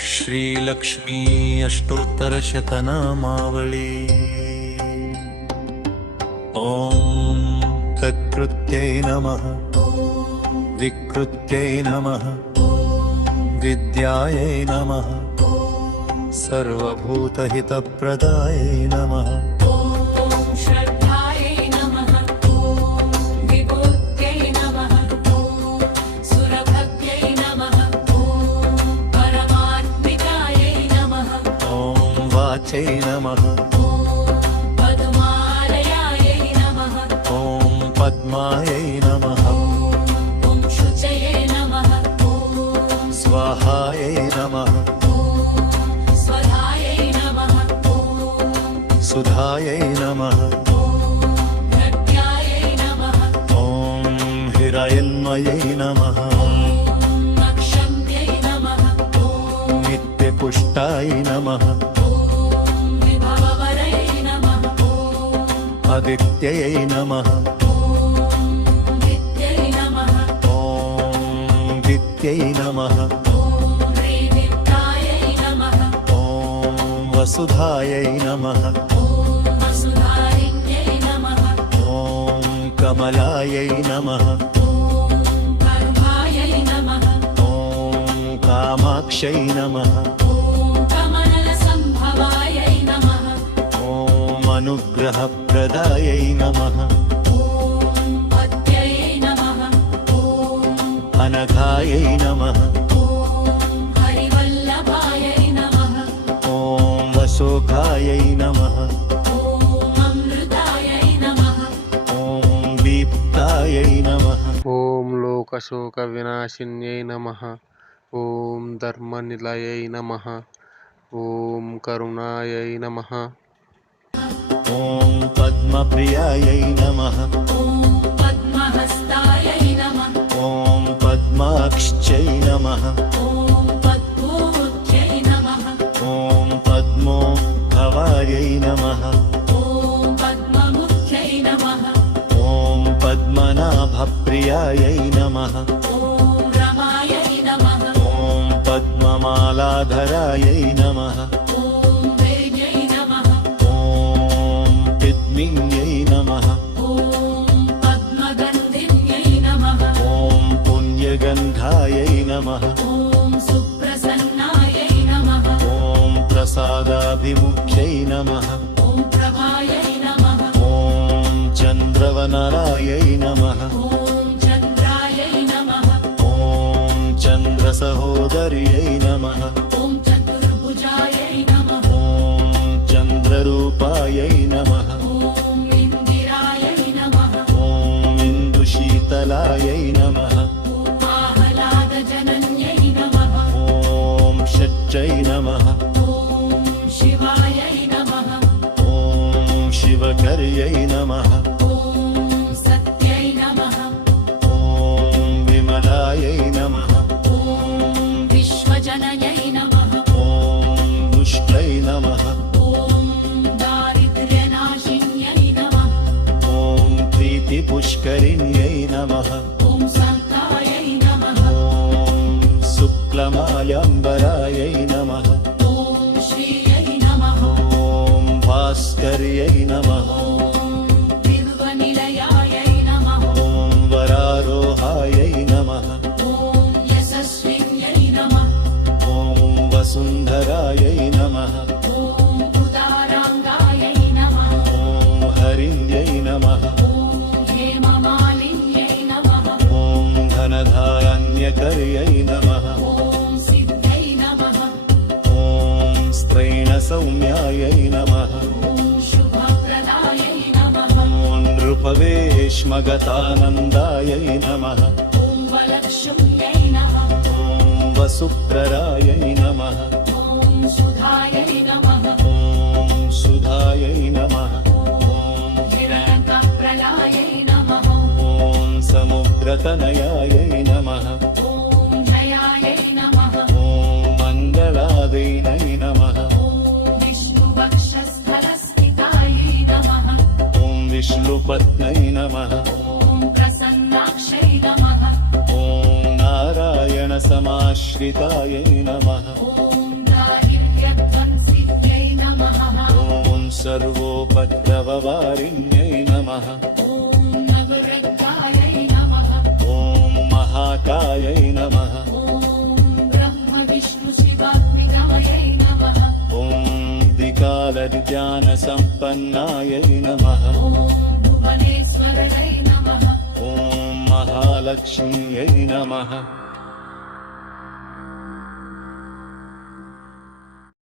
श्रीलक्ष्मी अष्टोत्तरशतनामावली। ॐ तत्कृत्यै नमः, विकृत्यै नमः, विद्यायै नमः, सर्वभूतहितप्रदायै नमः। वाचै नमः, पद्मालयायै नमः, ॐ पद्मायै नमः, ॐ शुचये नमः, स्वाहायै नमः, स्वधायै नमः, सुधायै नमः, भृत्यायै नमः, ॐ हिरण्मयै नमः, अक्षम्यै नमः, नित्यपुष्टाय नमः, आदित्यै नमः, विद्यै नमः, ॐ विद्यै नमः, श्रीविद्यायै नमः, ॐ वसुधायै नमः, वसुधारिण्यै नमः, ॐ कमलायै नमः, कर्मायै नमः, ॐ कामाक्षै नमः, कमलसम्भवायै नमः, ॐ अनुग्रहप्रदायै नमः, पद्यै नमः, अनघायै नमः, हरिवल्लभायै नमः, ॐ वशोकायै नमः, अमृतायै नमः, ॐ दीप्तायै नमः, ओम लोकशोकविनाशिन्यै नमः। ओम धर्मनिलयै नमः। ओम करुणायै नमः। ॐ पद्मप्रियायै नमः, पद्महस्तायै नमः, ॐ पद्माक्षै नमः, पद्मोऽध्यै नमः, ॐ पद्मोद्भवायै नमः, पद्ममुख्यै नमः, ॐ पद्मनाभप्रियायै नमः, रमायै नमः, ॐ पद्ममालाधरायै नमः, वेद्यै नमः, ॐ पिद्मिन्यै नमः, पद्मगन्धिन्यै नमः, ॐ पुण्यगन्धायै नमः, सुप्रसन्नायै नमः, ॐ प्रसादाभिमुख्यै नमः, प्रभायै नमः, ॐ चन्द्रवनरायै नमः, चन्द्रायै नमः, ॐ चन्द्रसहोदर्यै नमः, चतुर्भुजायै नमः, ॐ चन्द्ररूपायै नमः, इन्दिरायै नमः, ॐ इन्दुशीतलायै नमः, आहलादजनन्यै नमः, ॐ षट्यै नमः, शिवायै नमः, ॐ शिवकर्यै नमः, सत्यै नमः, ॐ विमलायै नमः, विश्वजनयै नमः, ॐ दुष्टै नमः, दारिद्र्यनाशिन्यै नमः, ॐ प्रीतिपुष्करिण्यै नमः, सन्तायै नमः, ॐ शुक्लमाल्यम्बरायै नमः, श्रियै नमः, ॐ भास्कर्यै नमः, बिल्वनिलयायै नमः, ॐ वरारोहायै नमः, यशस्विन्यै नमः, ॐ वसुन्धरायै नमः, उदाराङ्गायै नमः, ॐ हरिण्यै नमः, हेममालिन्यै नमः, ॐ धनधान्यकर्यै नमः, सिद्ध्यै नमः, ॐ स्त्रैणसौम्यायै नमः, शुभप्रदायै नमः, ॐ नृपवेश्मगतानन्दायै नमः, वलक्ष्म्यै नमः, ॐ वसुप्ररायै नमः, सुधायै नमः, ॐ सुधायै नमः, हिरण्यकप्रलायै नमः, ॐ समुद्रतनयायै नमः, जयायै नमः, ॐ मङ्गलादीनै नमः, विष्णुवक्षस्थलस्थितायै नमः, ॐ विष्णुपत्न्यै नमः, प्रसन्नाक्षै नमः, ॐ नारायणसमाश्रितायै नमः, ॐ सर्वोपद्रववारिण्यै नमः ॐ नवरत्नायै नमः ॐ महाकायै नमः ॐ ब्रह्मविष्णुशिवात्मिकायै नमः ॐ द्विकालज्ञानसम्पन्नायै नमः ॐ भुवनेश्वरयै नमः ॐ महालक्ष्म्यै नमः